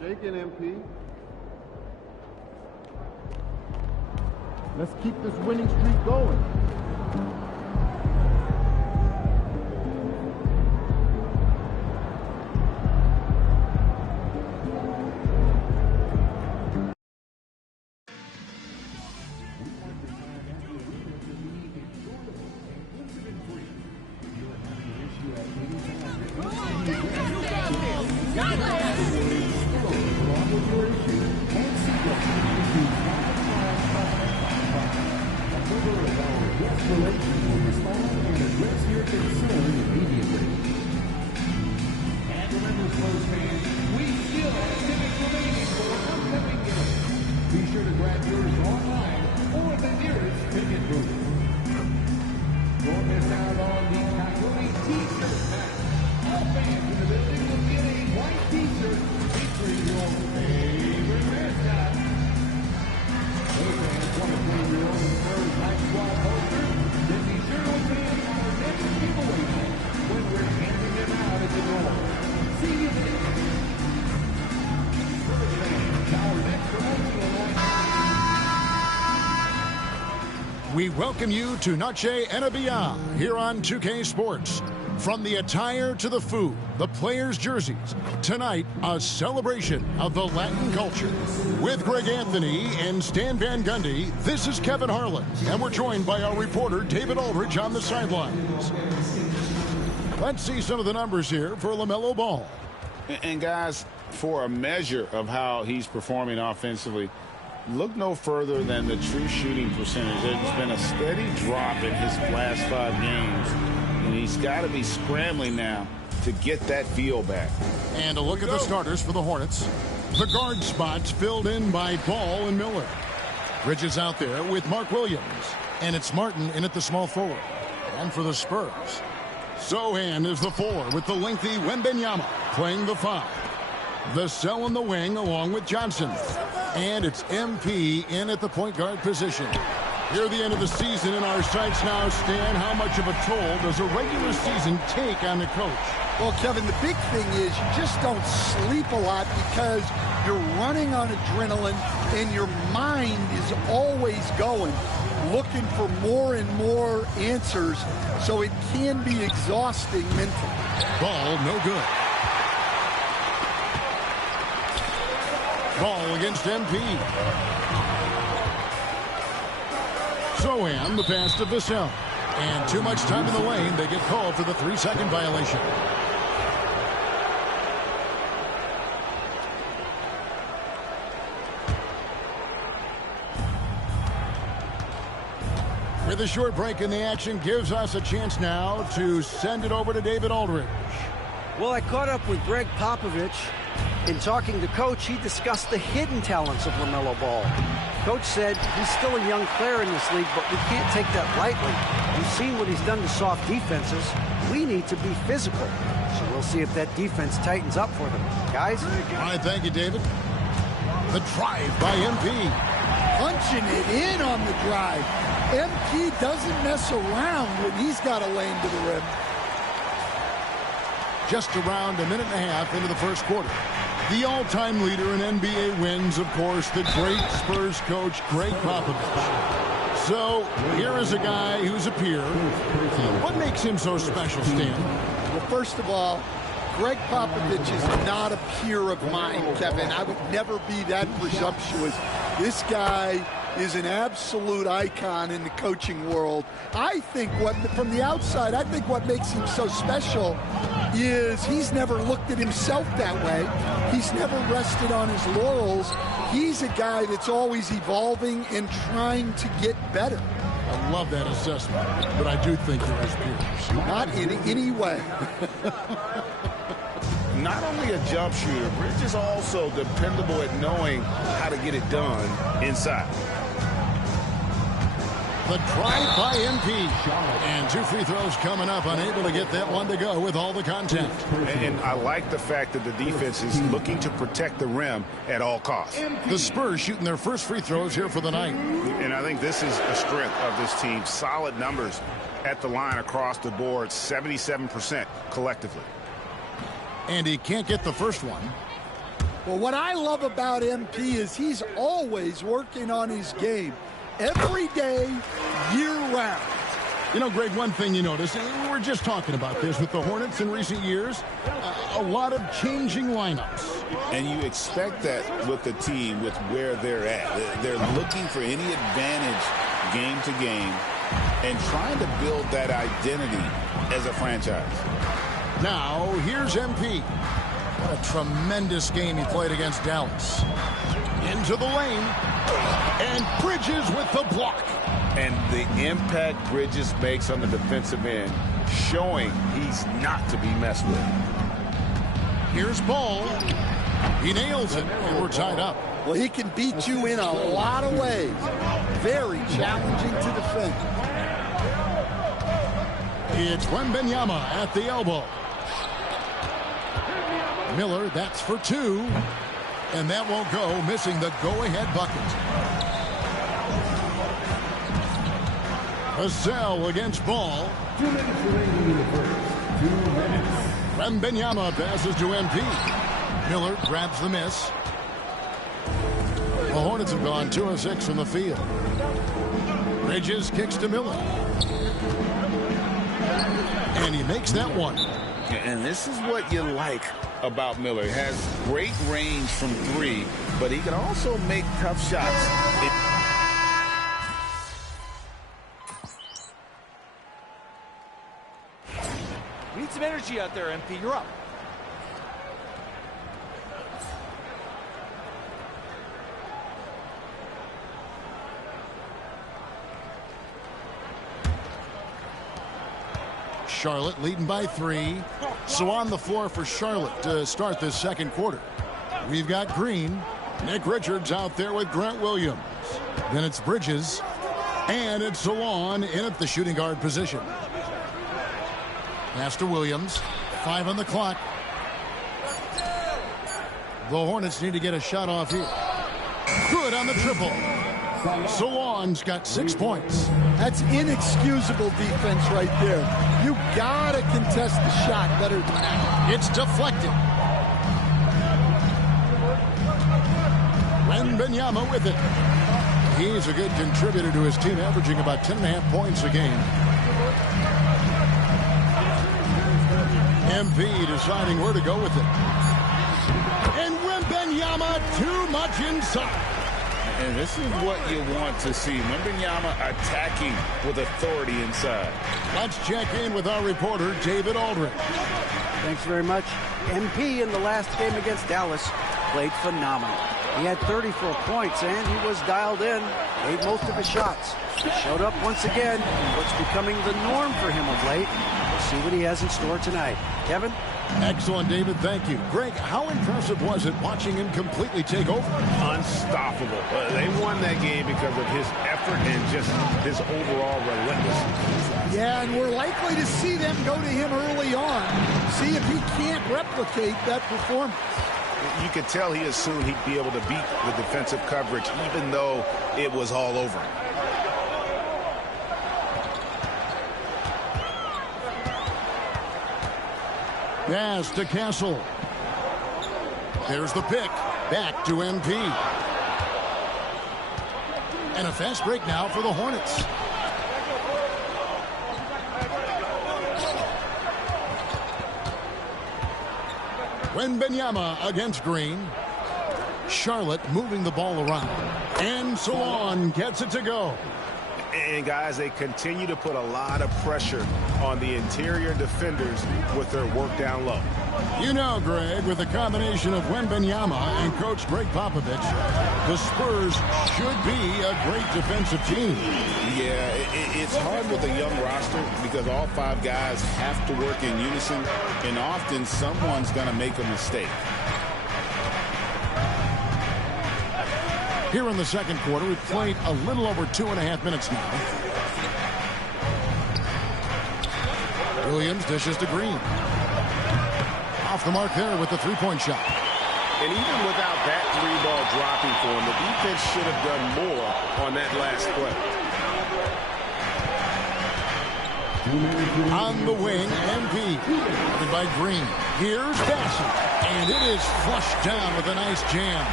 shaking, MP. Let's keep this winning streak going. We welcome you to Noche and Beyond here on 2K Sports. From the attire to the food, the players' jerseys, tonight a celebration of the Latin culture. With Greg Anthony and Stan Van Gundy, this is Kevin Harlan, and we're joined by our reporter David Aldridge on the sidelines. Let's see some of the numbers here for Lamelo Ball. And guys, for a measure of how he's performing offensively, look no further than the true shooting percentage. There's been a steady drop in his last 5 games, and he's got to be scrambling now to get that feel back. And a look at the starters for the Hornets. The guard spots filled in by Ball and Miller. Bridges out there with Mark Williams, and it's Martin in at the small forward. And for the Spurs, Sohan is the 4 with the lengthy Wembanyama playing the 5. The Cell in the wing along with Johnson. And it's MP in at the point guard position. Here at the end of the season in our sights now, Stan, how much of a toll does a regular season take on the coach? Well, Kevin, the big thing is you just don't sleep a lot because you're running on adrenaline and your mind is always going, looking for more and more answers, so it can be exhausting mentally. Ball no good. Ball against MP. Sohan, the pass to Vassell. And too much time in the lane. They get called for the 3-second violation. With a short break in the action, gives us a chance now to send it over to David Aldridge. Well, I caught up with Greg Popovich. In talking to Coach, he discussed the hidden talents of Lamelo Ball. Coach said he's still a young player in this league, but we can't take that lightly. We've seen what he's done to soft defenses. We need to be physical. So we'll see if that defense tightens up for them. Guys? All right, thank you, David. The drive by MP. Punching it in on the drive. MP doesn't mess around when he's got a lane to the rim. Just around a minute and a half into the first quarter. The all-time leader in NBA wins, of course, the great Spurs coach, Greg Popovich. So, here is a guy who's a peer. What makes him so special, Stan? Well, first of all, Greg Popovich is not a peer of mine, Kevin. I would never be that presumptuous. This guy is an absolute icon in the coaching world. I think from the outside, I think what makes him so special is he's never looked at himself that way. He's never rested on his laurels. He's a guy that's always evolving and trying to get better. I love that assessment, but I do think they're his peers. Not in any way. Not only a jump shooter, Bridge is also dependable at knowing how to get it done inside. The drive by MP. And 2 free throws coming up, unable to get that one to go with all the content. And I like the fact that the defense is looking to protect the rim at all costs. The Spurs shooting their first free throws here for the night. And I think this is a strength of this team. Solid numbers at the line across the board, 77% collectively. And he can't get the first one. Well, what I love about MP is he's always working on his game every day, year-round. You know, Greg, one thing you notice, and we were just talking about this with the Hornets in recent years, a lot of changing lineups. And you expect that with the team, with where they're at. They're looking for any advantage game to game and trying to build that identity as a franchise. Now, here's MP. What a tremendous game he played against Dallas. Into the lane. And Bridges with the block. And the impact Bridges makes on the defensive end, showing he's not to be messed with. Here's Ball. He nails it, and we're tied up. Well, he can beat you in a lot of ways. Very challenging to defend. It's Wembanyama at the elbow. Miller, that's for two. And that won't go, missing the go-ahead bucket. Vassell against Ball. 2 minutes remaining in the first. 2 minutes. Wembanyama passes to MP. Miller grabs the miss. The Hornets have gone 2 of 6 from the field. Bridges kicks to Miller. And he makes that one. And this is what you like about Miller. He has great range from 3, but he can also make tough shots. Need some energy out there, MP. You're up. Charlotte leading by 3. So on the floor for Charlotte to start this second quarter. We've got Green. Nick Richards out there with Grant Williams. Then it's Bridges. And it's Salon in at the shooting guard position. Pass to Williams. 5 on the clock. The Hornets need to get a shot off here. Good on the triple. Salon's got 6 points. That's inexcusable defense right there. You gotta contest the shot better than that. It's deflected. Wembanyama with it. He's a good contributor to his team, averaging about 10.5 points a game. MP deciding where to go with it. And Wembanyama too much inside. And this is what you want to see. Wembanyama attacking with authority inside. Let's check in with our reporter, David Aldridge. Thanks very much. MP in the last game against Dallas played phenomenal. He had 34 points, and he was dialed in, made most of his shots. Showed up once again in what's becoming the norm for him of late. We'll see what he has in store tonight. Kevin? Excellent, David. Thank you. Greg, how impressive was it watching him completely take over? Unstoppable. They won that game because of his effort and just his overall relentlessness. Yeah, and we're likely to see them go to him early on. See if he can't replicate that performance. You could tell he assumed he'd be able to beat the defensive coverage even though it was all over him. Pass to Castle. There's the pick. Back to MP. And a fast break now for the Hornets. Wembanyama against Green. Charlotte moving the ball around. And Salon gets it to go. And, guys, they continue to put a lot of pressure on the interior defenders with their work down low. You know, Greg, with the combination of Wembanyama and Coach Greg Popovich, the Spurs should be a great defensive team. Yeah, it's hard with a young roster because all 5 guys have to work in unison, and often someone's going to make a mistake. Here in the second quarter, we've played a little over 2.5 minutes now. Williams dishes to Green. Off the mark there with the three-point shot. And even without that 3-ball dropping for him, the defense should have done more on that last play. On the wing, MP. Guarded by Green. Here's Bassett. And it is flushed down with a nice jam.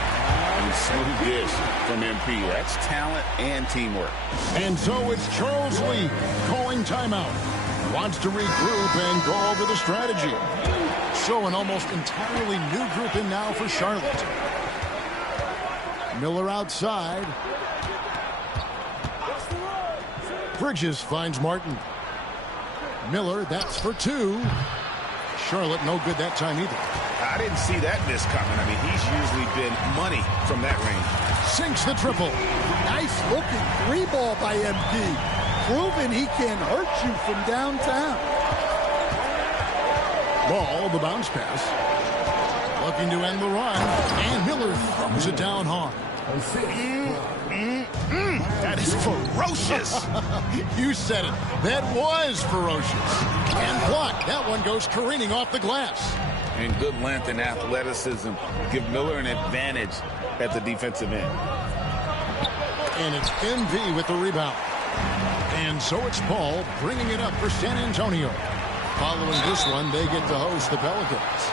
Smooth dish from MP. That's talent and teamwork. And so it's Charles Lee calling timeout. Wants to regroup and go over the strategy. So an almost entirely new group in now for Charlotte. Miller outside. Bridges finds Martin. Miller, that's for two. Charlotte no good that time either. I didn't see that miss coming. I mean, he's usually been money from that range. Sinks the triple. Nice looking three ball by MP. Proving he can hurt you from downtown. Ball, the bounce pass. Looking to end the run. And Miller throws it down hard. That is ferocious. You said it. That was ferocious. And blocked. That one goes careening off the glass. And good length and athleticism give Miller an advantage at the defensive end. And it's MP with the rebound. And so it's Paul bringing it up for San Antonio. Following this one, they get to host the Pelicans.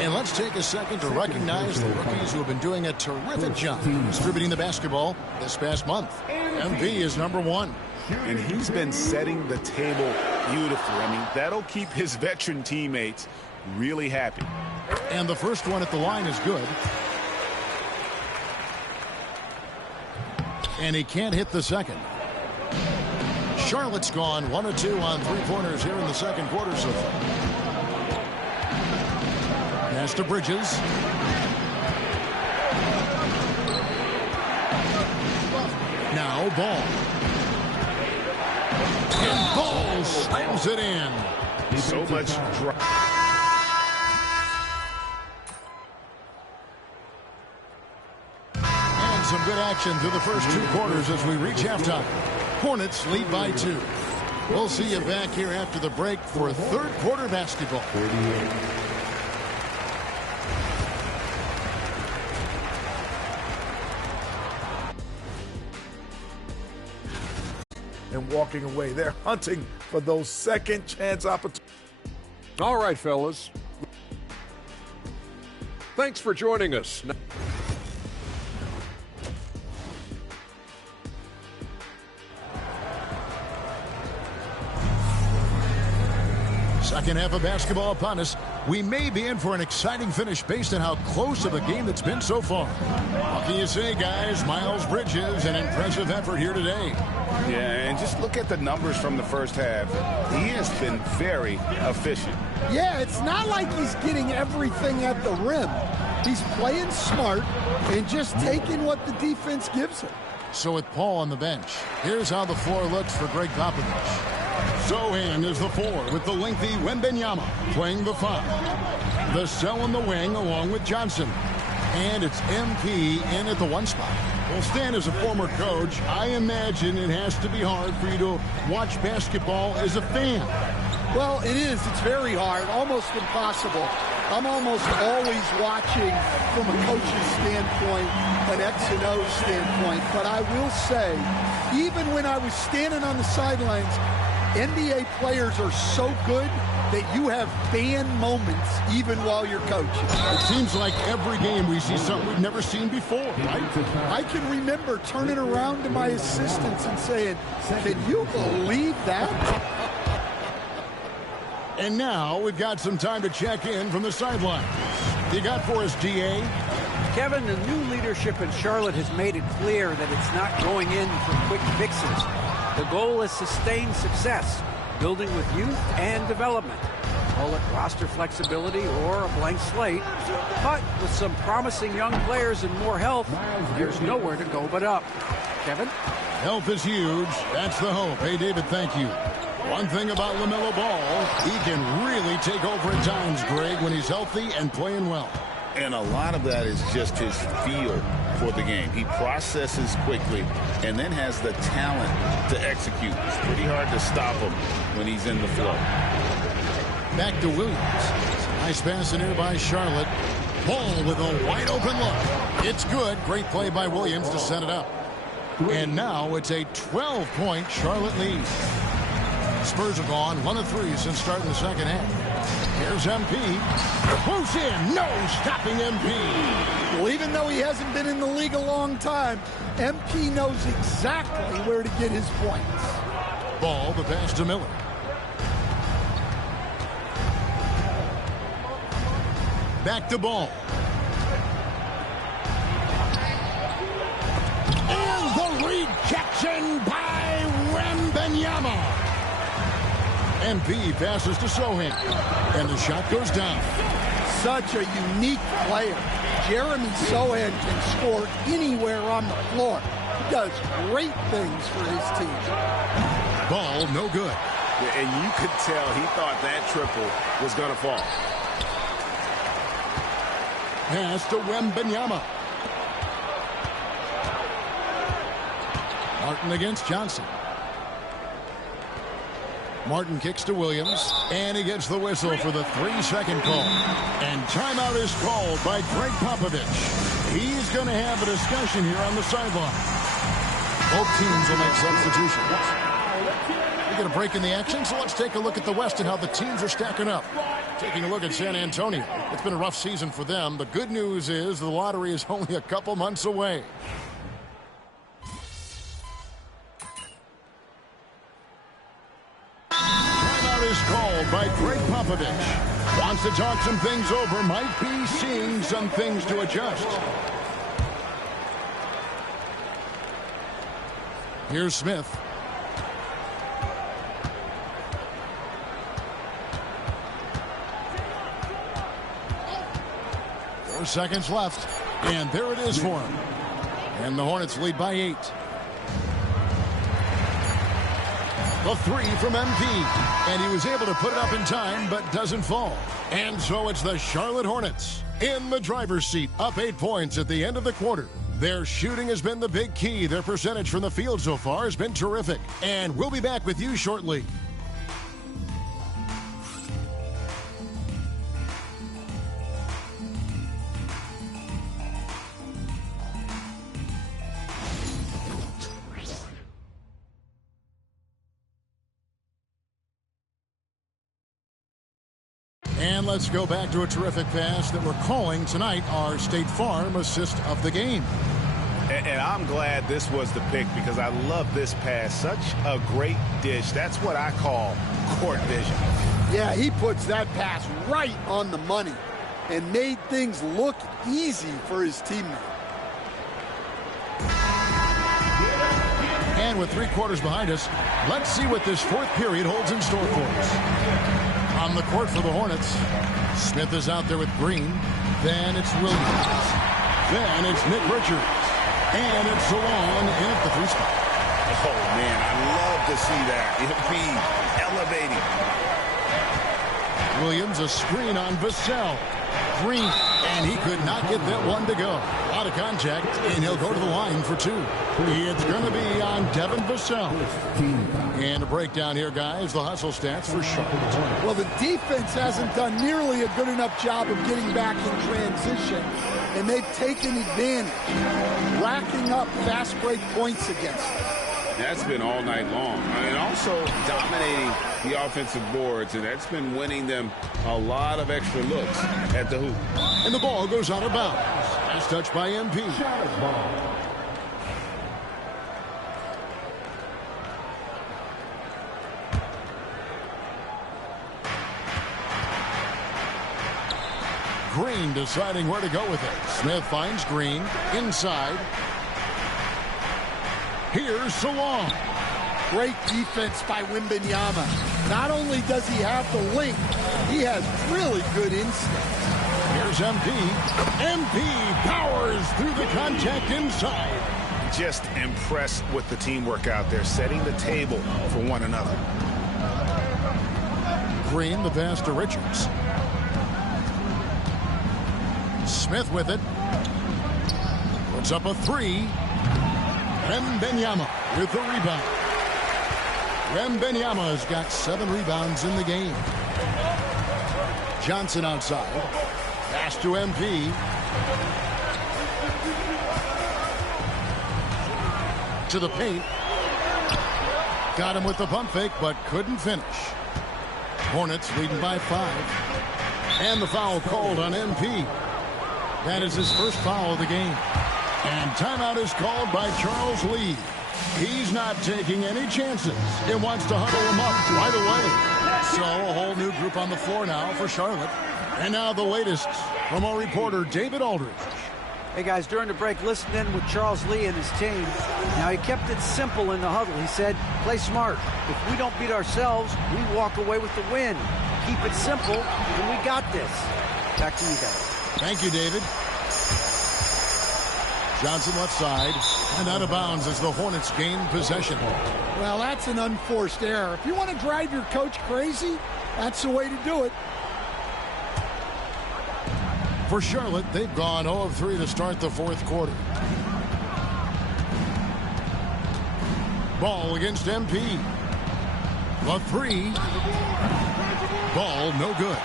And let's take a second to recognize the rookies who have been doing a terrific job distributing the basketball this past month. MP is number one. And he's been setting the table beautifully. I mean, that'll keep his veteran teammates really happy. And the first one at the line is good. And he can't hit the second. Charlotte's gone 1 of 2 on three-pointers here in the second quarter so far. Pass to Bridges. Now Ball. And Ball slams it in. So much drive. And some good action through the first two quarters as we reach halftime. Hornets lead by 2. We'll see you back here after the break for third quarter basketball. And walking away. They're hunting for those second chance opportunities. All right, fellas. Thanks for joining us. Second half of basketball upon us. We may be in for an exciting finish based on how close of a game that's been so far. What can you say, guys? Miles Bridges, an impressive effort here today. Yeah, and just look at the numbers from the first half. He has been very efficient. Yeah, it's not like he's getting everything at the rim. He's playing smart and just taking what the defense gives him. So with Paul on the bench, here's how the floor looks for Greg Popovich. Sohan is the 4 with the lengthy Wembenyama playing the 5. The cell in the wing along with Johnson. And it's MP in at the 1 spot. Well, Stan, as a former coach, I imagine it has to be hard for you to watch basketball as a fan. Well, it is. It's very hard, almost impossible. I'm almost always watching from a coach's standpoint, an X and O standpoint. But I will say, even when I was standing on the sidelines, NBA players are so good that you have fan moments even while you're coaching. It seems like every game we see something we've never seen before, right? I can remember turning around to my assistants and saying, can you believe that? And now we've got some time to check in from the sidelines. You got for us, DA? Kevin, the new leadership in Charlotte has made it clear that it's not going in for quick fixes. The goal is sustained success, building with youth and development. Call it roster flexibility or a blank slate. But with some promising young players and more health, there's nowhere to go but up. Kevin? Health is huge. That's the hope. Hey, David, thank you. One thing about Lamelo Ball, he can really take over at times, Greg, when he's healthy and playing well. And a lot of that is just his feel for the game. He processes quickly and then has the talent to execute. It's pretty hard to stop him when he's in the flow. Back to Williams. Nice pass in here by Charlotte. Ball with a wide open look. It's good. Great play by Williams to set it up. And now it's a 12-point Charlotte lead. Spurs have gone 1 of 3 since starting the second half. Here's MP. Close in. No stopping MP. Well, even though he hasn't been in the league a long time, MP knows exactly where to get his points. Ball, the pass to Miller. Back to Ball. And the rejection by Wembanyama. MP passes to Sohan. And the shot goes down. Such a unique player. Jeremy Sohan can score anywhere on the floor. He does great things for his team. Ball, no good. Yeah, and you could tell he thought that triple was going to fall. Pass to Wembanyama. Martin against Johnson. Martin kicks to Williams, and he gets the whistle for the 3-second call. And timeout is called by Greg Popovich. He's going to have a discussion here on the sideline. Both teams will make substitutions. We get a break in the action, so let's take a look at the West and how the teams are stacking up. Taking a look at San Antonio. It's been a rough season for them. The good news is the lottery is only a couple months away. Timeout is called by Greg Popovich. Wants to talk some things over. Might be seeing some things to adjust. Here's Smith. 4 seconds left. And there it is for him. And the Hornets lead by 8. The 3 from MP. And he was able to put it up in time, but doesn't fall. And so it's the Charlotte Hornets in the driver's seat, up 8 points at the end of the quarter. Their shooting has been the big key. Their percentage from the field so far has been terrific. And we'll be back with you shortly. And let's go back to a terrific pass that we're calling tonight our State Farm assist of the game. And I'm glad this was the pick because I love this pass. Such a great dish. That's what I call court vision. Yeah, he puts that pass right on the money and made things look easy for his teammate. And with 3 quarters behind us, let's see what this 4th period holds in store for us. On the court for the Hornets, Smith is out there with Green. Then it's Williams. Then it's Nick Richards. And it's Salon in at the 3 spot. Oh, man, I love to see that. He'll be elevating. Williams, a screen on Vassell. Green, and he could not get that one to go. Out of contact, and he'll go to the line for 2. It's going to be on Devin Vassell. And a breakdown here, guys. The hustle stats for Charlotte. Well, the defense hasn't done nearly a good enough job of getting back in transition, and they've taken advantage, racking up fast break points against them. That's been all night long. And also dominating the offensive boards, and that's been winning them a lot of extra looks at the hoop. And the ball goes out of bounds. Last touch by MP. Green deciding where to go with it. Smith finds Green inside. Here's Salon. Great defense by Wembanyama. Not only does he have the length, he has really good instincts. Here's MP. MP powers through the contact inside. Just impressed with the teamwork out there, setting the table for one another. Green, the pass to Richards. Smith with it. Puts up a 3. Wembanyama with the rebound. Wembanyama has got 7 rebounds in the game. Johnson outside. Pass to MP. To the paint. Got him with the pump fake, but couldn't finish. Hornets leading by 5. And the foul called on MP. That is his first foul of the game. And timeout is called by Charles Lee. He's not taking any chances. He wants to huddle him up right away. So a whole new group on the floor now for Charlotte. And now the latest from our reporter, David Aldridge. Hey, guys, during the break, listen in with Charles Lee and his team. Now, he kept it simple in the huddle. He said, play smart. If we don't beat ourselves, we walk away with the win. Keep it simple, and we got this. Back to you guys. Thank you, David. Johnson left side, and out of bounds as the Hornets gain possession. Well, that's an unforced error. If you want to drive your coach crazy, that's the way to do it. For Charlotte, they've gone 0 of 3 to start the fourth quarter. Ball against MP. The 3. Ball no good.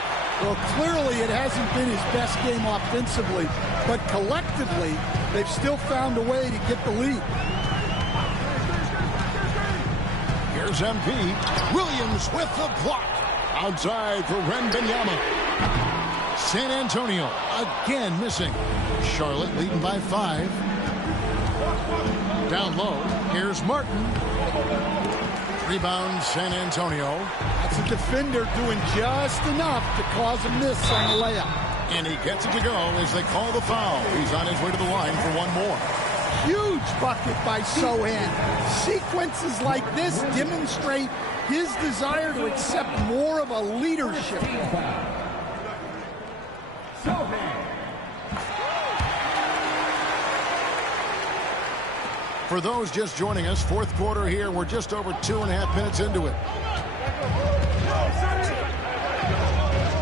Well, clearly it hasn't been his best game offensively, but collectively, they've still found a way to get the lead. Here's MP. Williams with the block. Outside for Wembanyama. San Antonio again missing. Charlotte leading by 5. Down low. Here's Martin. Rebound San Antonio. That's a defender doing just enough to cause a miss on the layup. And he gets it to go as they call the foul. He's on his way to the line for one more. Huge bucket by Sohan. Sequences like this demonstrate his desire to accept more of a leadership. For those just joining us, fourth quarter here. We're just over 2.5 minutes into it.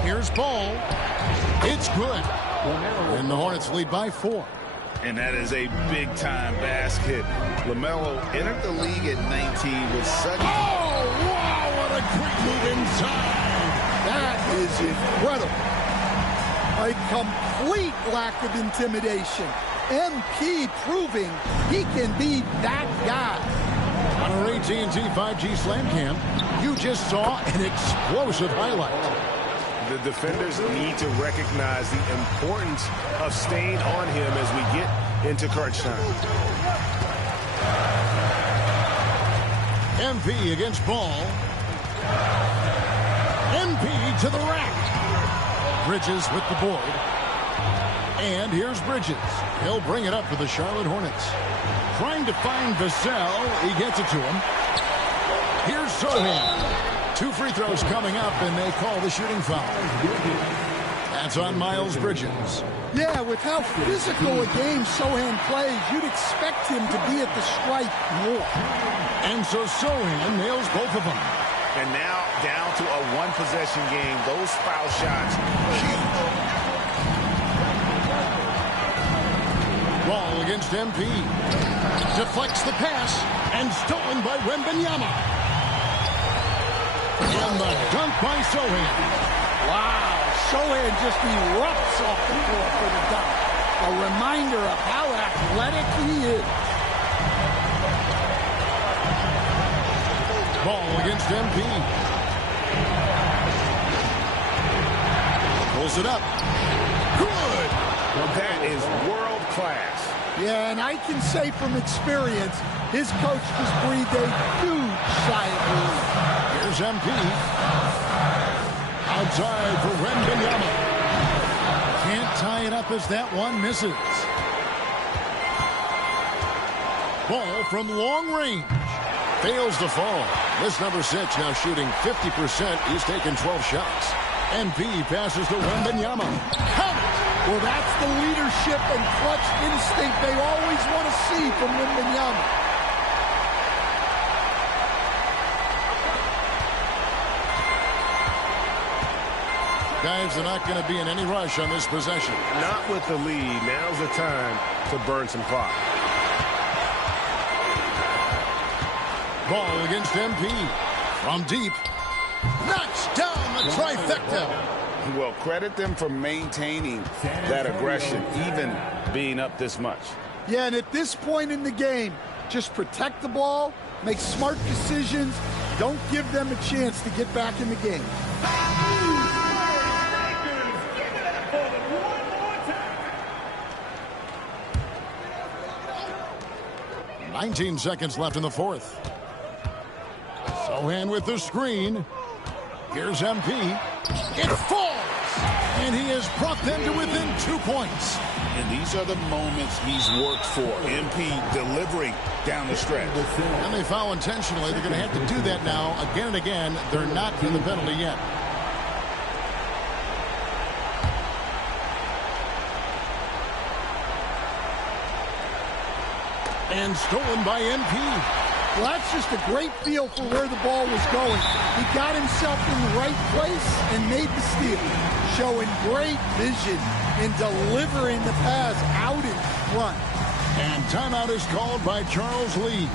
Here's Ball. It's good. And the Hornets lead by 4. And that is a big-time basket. Lamelo entered the league at 19 with such... Oh, wow, what a quick move inside. That is incredible. A complete lack of intimidation. MP proving he can be that guy. On our AT&T 5G Slam Cam, you just saw an explosive highlight. The defenders need to recognize the importance of staying on him as we get into crunch time. MP against Ball. MP to the rack. Bridges with the board. And here's Bridges. He'll bring it up for the Charlotte Hornets. Trying to find Vassell. He gets it to him. Here's Sohan. 2 free throws coming up, and they call the shooting foul. That's on Miles Bridges. Yeah, with how physical a game Sohan plays, you'd expect him to be at the stripe more. And so Sohan nails both of them. And now down to a one-possession game. Those foul shots, huge. Ball against MP. Deflects the pass and stolen by Wembanyama. And the dunk by Sohan. Wow, Sohan just erupts off the floor for the dunk. A reminder of how athletic he is. Ball against MP. Pulls it up. Good. That is world class. Yeah, and I can say from experience, his coach just breathed a huge sigh of relief. Here's MP. Outside for Wembanyama. Can't tie it up as that one misses. Ball from long range. Fails to fall. This number 6 now shooting 50%. He's taken 12 shots. MP passes to Wembanyama. Count it! Well, that's the leadership and clutch instinct they always want to see from Wembanyama. Guys, they're not going to be in any rush on this possession. Not with the lead. Now's the time to burn some clock. Ball against MP. From deep. Knocks down the trifecta. Well, credit them for maintaining that aggression, even being up this much. Yeah, and at this point in the game, just protect the ball make smart decisions. Don't give them a chance to get back in the game. 19 seconds left in the fourth. Sohan with the screen. Here's MP. It falls! And he has brought them to within 2 points. And these are the moments he's worked for. MP delivering down the stretch. And they foul intentionally. They're going to have to do that now again and again. They're not in the penalty yet. And stolen by MP. Well, that's just a great feel for where the ball was going. He got himself in the right place and made the steal, showing great vision in delivering the pass out in front. And timeout is called by Charles Lee.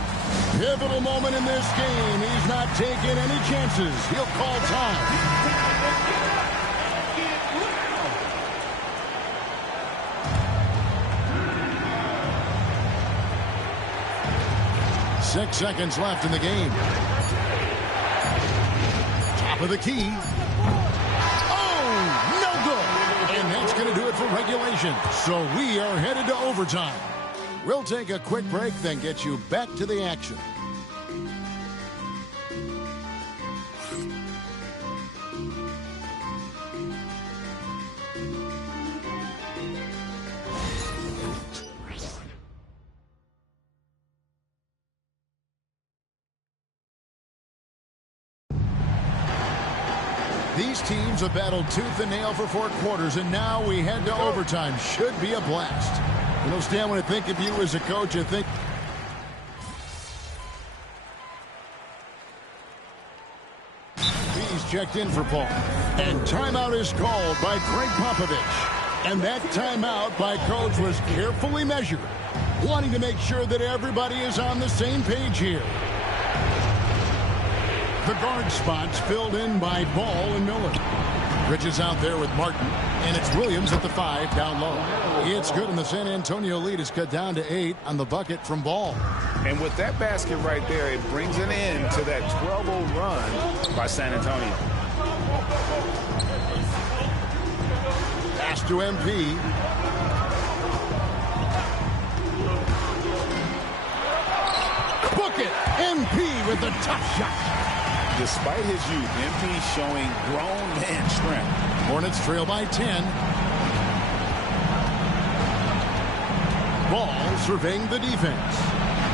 Pivotal moment in this game. He's not taking any chances. He'll call time. 6 seconds left in the game. Top of the key. Oh, no good. And that's going to do it for regulation. So we are headed to overtime. We'll take a quick break, then get you back to the action. These teams have battled tooth and nail for 4 quarters, and now we head to overtime. Should be a blast. You know, Stan, when I think of you as a coach, I think... He's checked in for Paul. And timeout is called by Greg Popovich. And that timeout by Coach was carefully measured, wanting to make sure that everybody is on the same page here. The guard spots filled in by Ball and Miller. Bridges out there with Martin, and it's Williams at the 5 down low. It's good, and the San Antonio lead is cut down to 8 on the bucket from Ball. And with that basket right there, it brings an end to that 12-0 run by San Antonio. Pass to MP. Book it! MP with the tough shot. Despite his youth, MP showing grown man strength. Hornets trail by 10. Ball surveying the defense.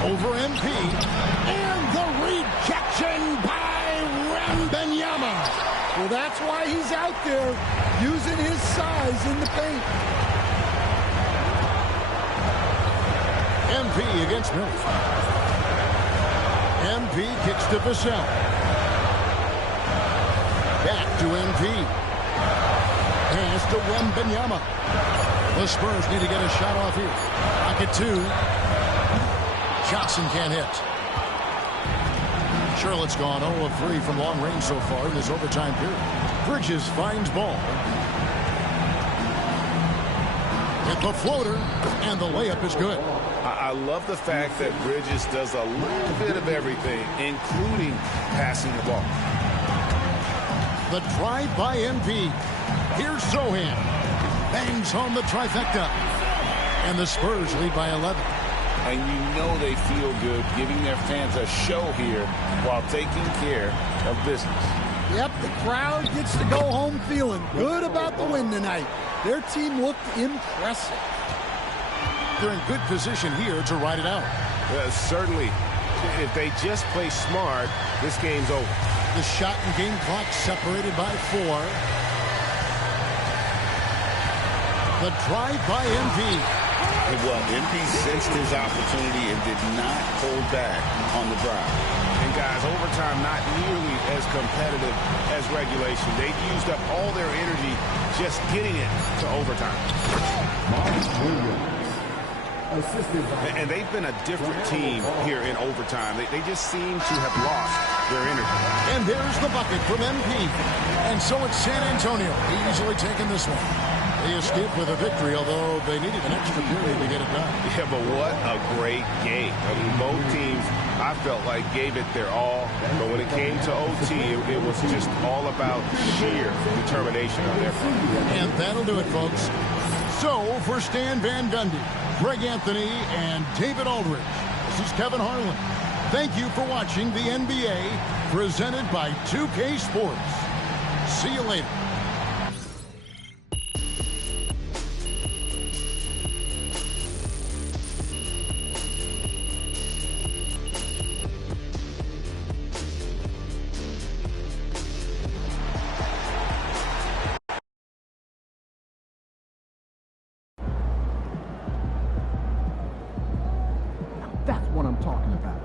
Over MP. And the rejection by Wembanyama. Well, that's why he's out there using his size in the paint. MP against Miller. MP kicks to Vassell. Back to MP. Pass to Wembanyama. The Spurs need to get a shot off here. Pocket 2. Johnson can't hit. Charlotte's gone 0 of 3 from long range so far in this overtime period. Bridges finds Ball. Hit the floater, and the layup is good. I love the fact that Bridges does a little bit of everything, including passing the ball. The drive by MP. Here's Sohan. Bangs home the trifecta. And the Spurs lead by 11. And you know they feel good giving their fans a show here while taking care of business. Yep, the crowd gets to go home feeling good about the win tonight. Their team looked impressive. They're in good position here to ride it out. Certainly. If they just play smart, this game's over. The shot and game clock separated by 4. The drive by MP. Well, MP sensed his opportunity and did not hold back on the drive. And guys, overtime not nearly as competitive as regulation. They've used up all their energy just getting it to overtime. And they've been a different team here in overtime. They just seem to have lost their energy. And there's the bucket from MP. And so it's San Antonio easily taking this one. They escaped with a victory, although they needed an extra period to get it done. Yeah, but what a great game. I mean, both teams, I felt like, gave it their all. But when it came to OT, it was just all about sheer determination on their part. And that'll do it, folks. So, for Stan Van Gundy, Greg Anthony, and David Aldridge, this is Kevin Harlan. Thank you for watching the NBA, presented by 2K Sports. See you later. That's what I'm talking about.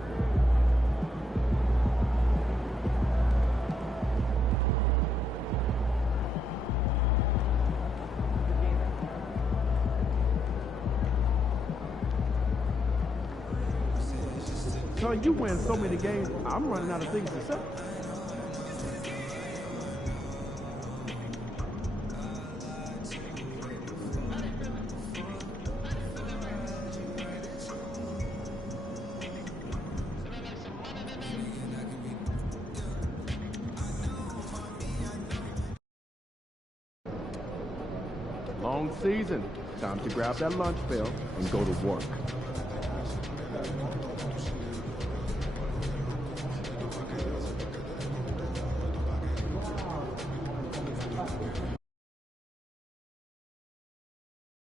So you win so many games, I'm running out of things to say. Long season. Time to grab that lunch bell and go to work.